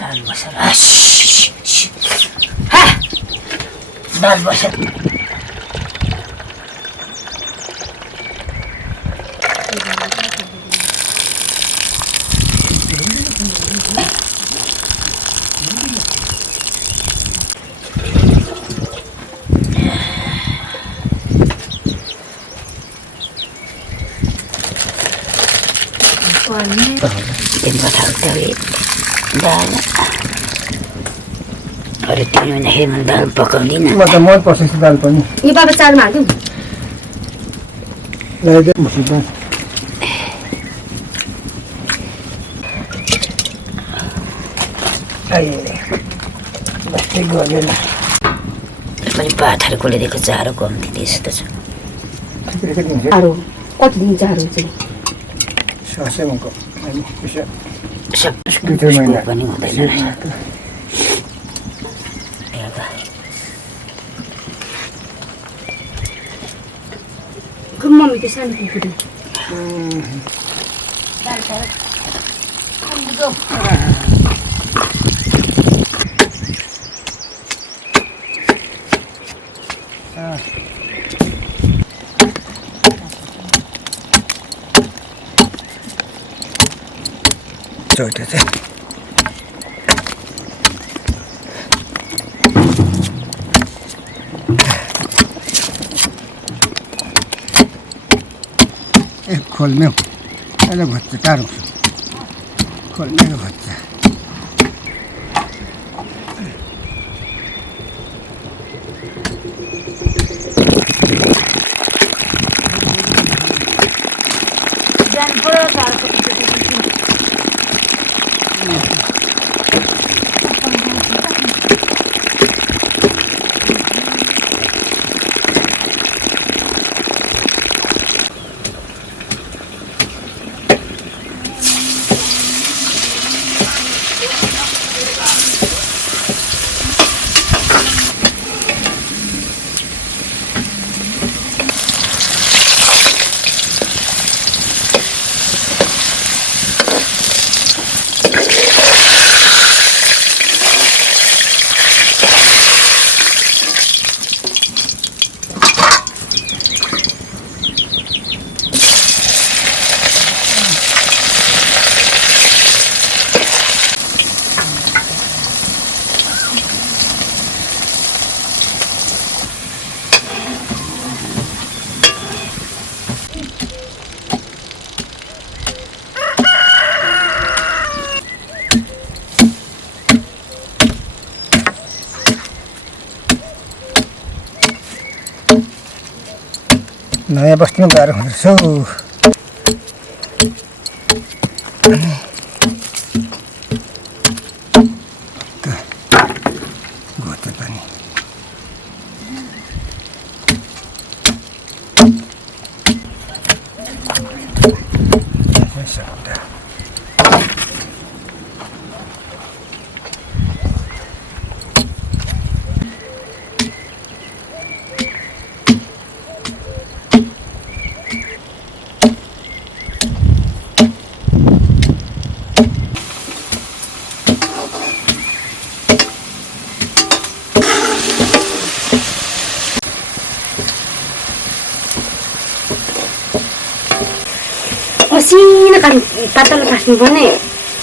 दाल मसला दाल मसला Ini pasal dari dal. Hari ini ni heman dal pakauni na. Macam mau proses dal pani. Ini bapa cara macam. Lagi musibah. Aye, pasti gua ni. Pani pathar ko le dekho charo komti desto cha. Aro, kau tu jaro je. Saya mungkin ini bisa. Sab Itu mana? pani huँदैन रहेछ. Kemam itu sana kudu. Dal dal. Kan duduk. Rồi thế thế. खोलने अरे बच्चे तारो खोलने का बच्चा जान पऱ्यो तारको नयाँ बस्तीमा गएर हुँदैछु गोते पनि Sini kan patal kasih mana?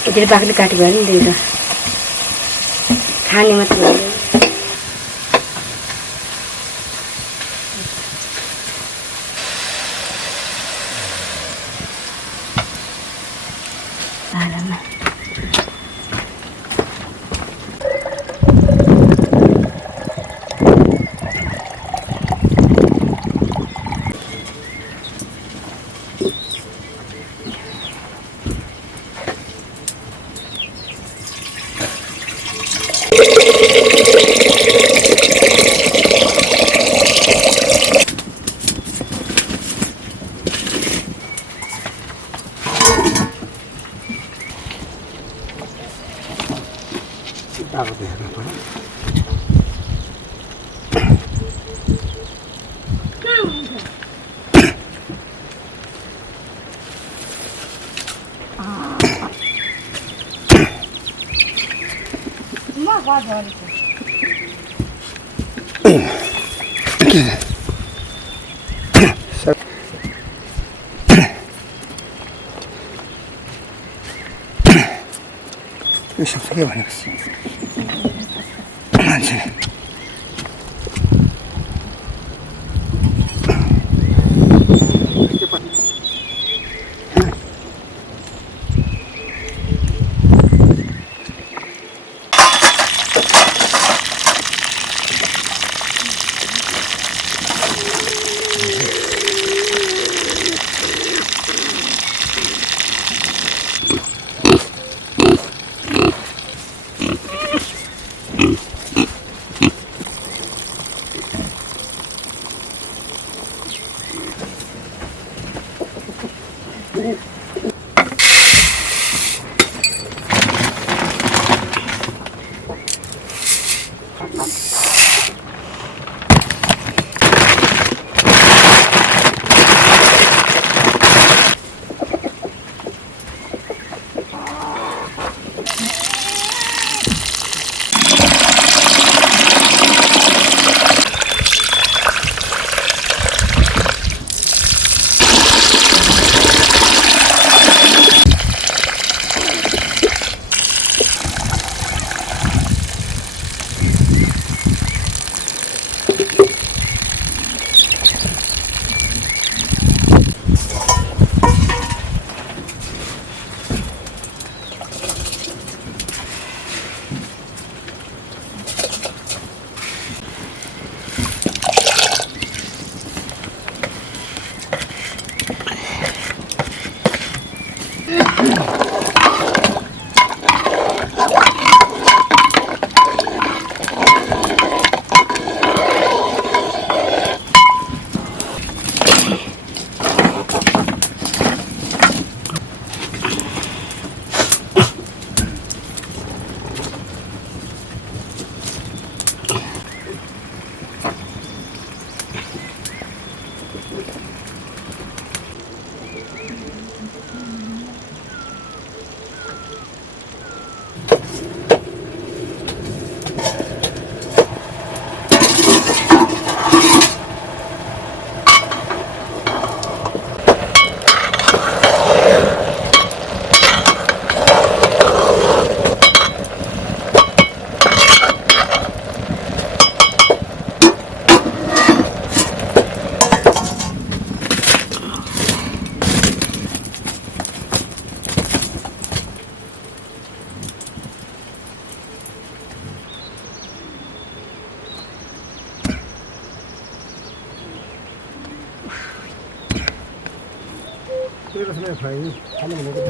Jadi bakal kati balik deh dah. Khani mati balik. Alamak. ताको देख्नु पर्यो यो सब के भनेपछि मान्छे त्यसलाई फ्राई खानु भनेको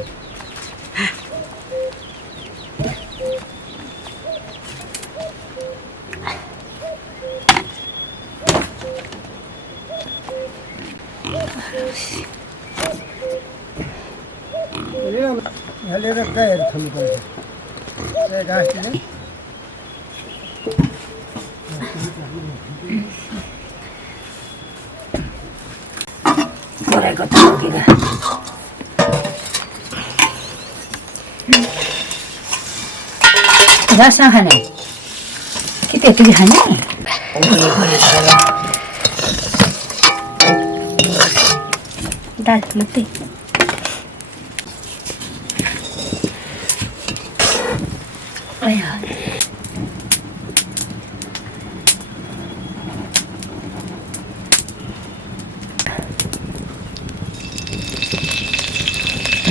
हालेर गाईहरू खानु पर्छ घाँस दिने कराईको तौकीका घाँसमा खाने कि त्यति खाने दाल मात्रै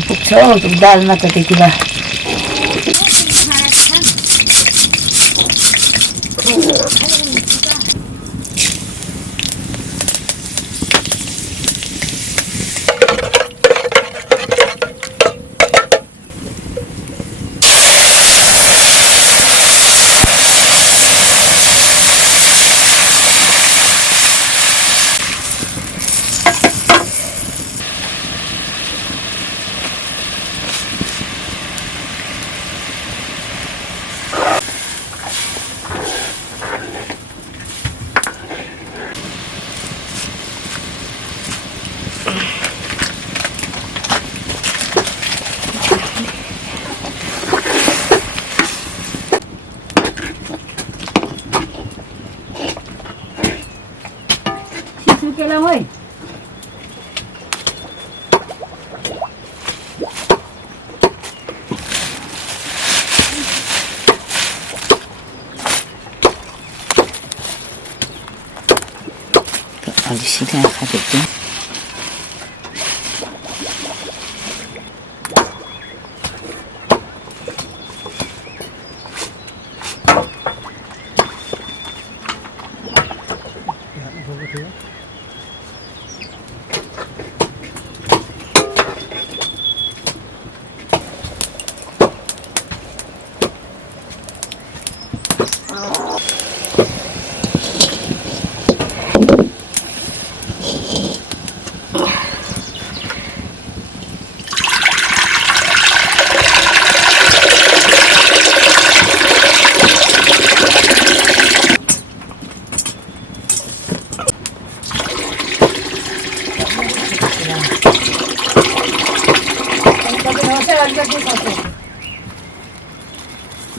पुग्छ दालमा त त्यति भए सुकेला होय अलि सिधा खाएको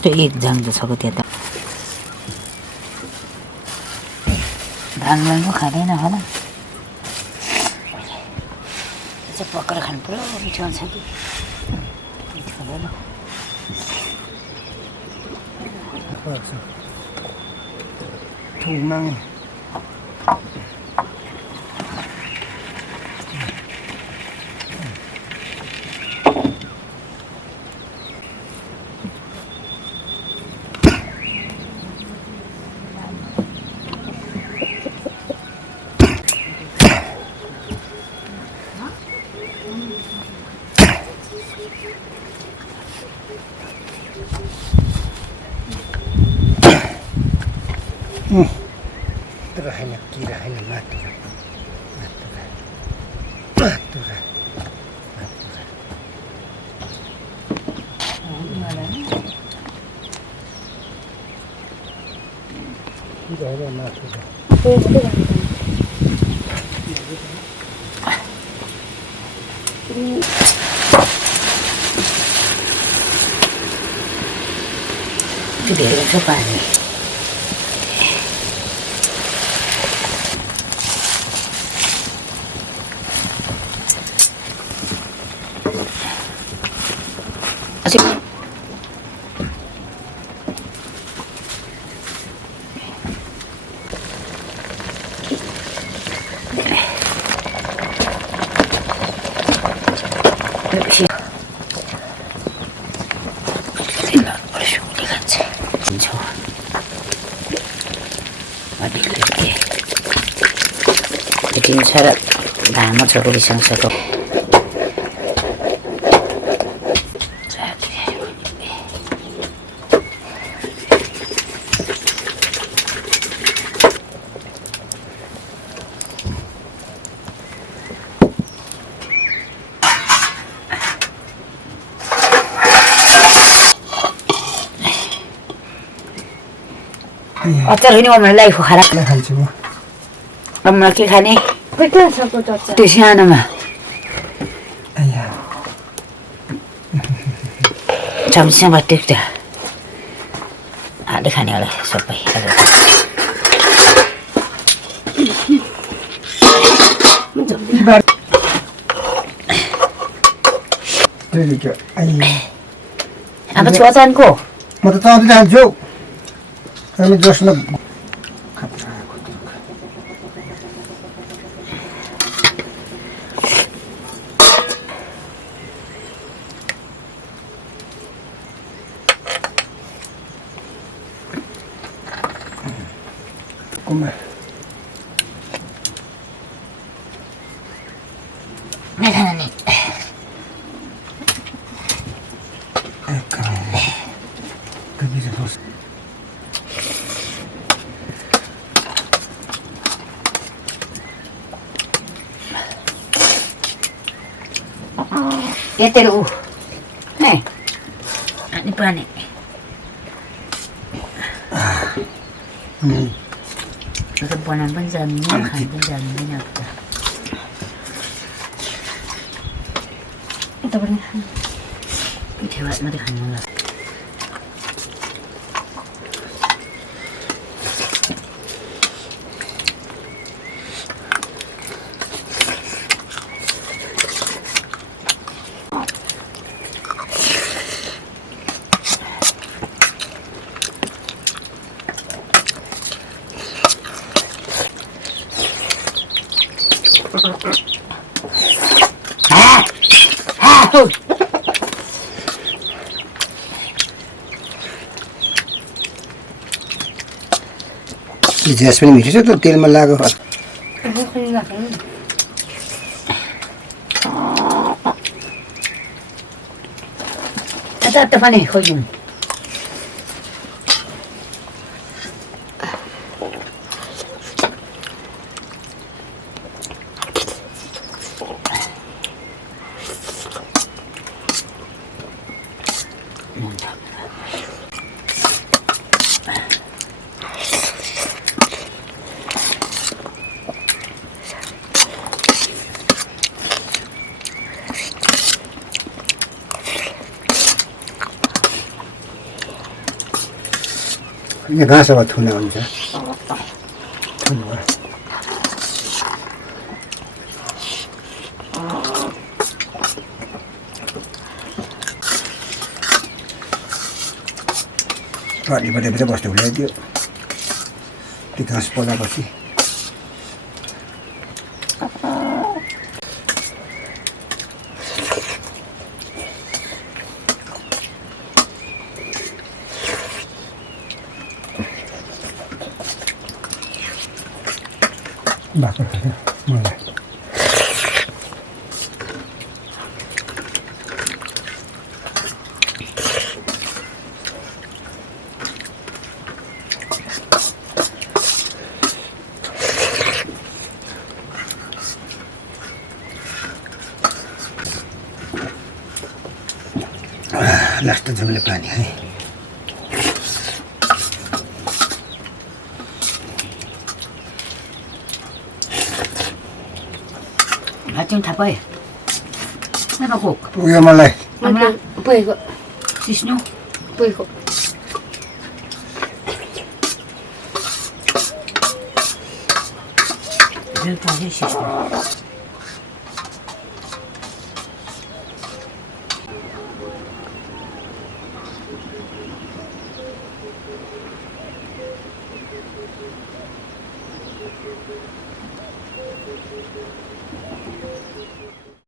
एक जान्छ छको त्यता धान लानु खाँदैन होला चाहिँ पकाएर खानु पुरा मिठो हुन्छ कि मिठो हुँदैन ठुङ्माङ Terakhir mati. Gede itu pani. Asik. Bikin syarat damat sa kulisang sa to. अचार होइन मलाई खुखारा खान्छु म अम्मा के खाने Betul satu cocok. त्यो सानोमा आया चम्चीसँग टेक्छ हाले खाने होला सबै त्यही आया अब छोचानको म त चल्दै जान्छु अनि जसले Come नै खाने नि Ya teru. Nih. Ini panik. Keponan pun jamnya, kan pun jamnya apa? Itu benar. Dewat mari kan lah. झ्यास पनि मिठो छ त तेलमा लाग्यो Ata pani khoyun. यो घाँस अब थुना हुन्छ घरबाट चाहिँ बस्नु ल्याइदियो त्यो घाँस पलाएपछि बाख्रा खायो मलाई लास्ट जमिले पानी है Hacung tapai. Apa kok? पुग्यो मलाई पुगेको Sisnu. पुगेको Dia tahu sisnu.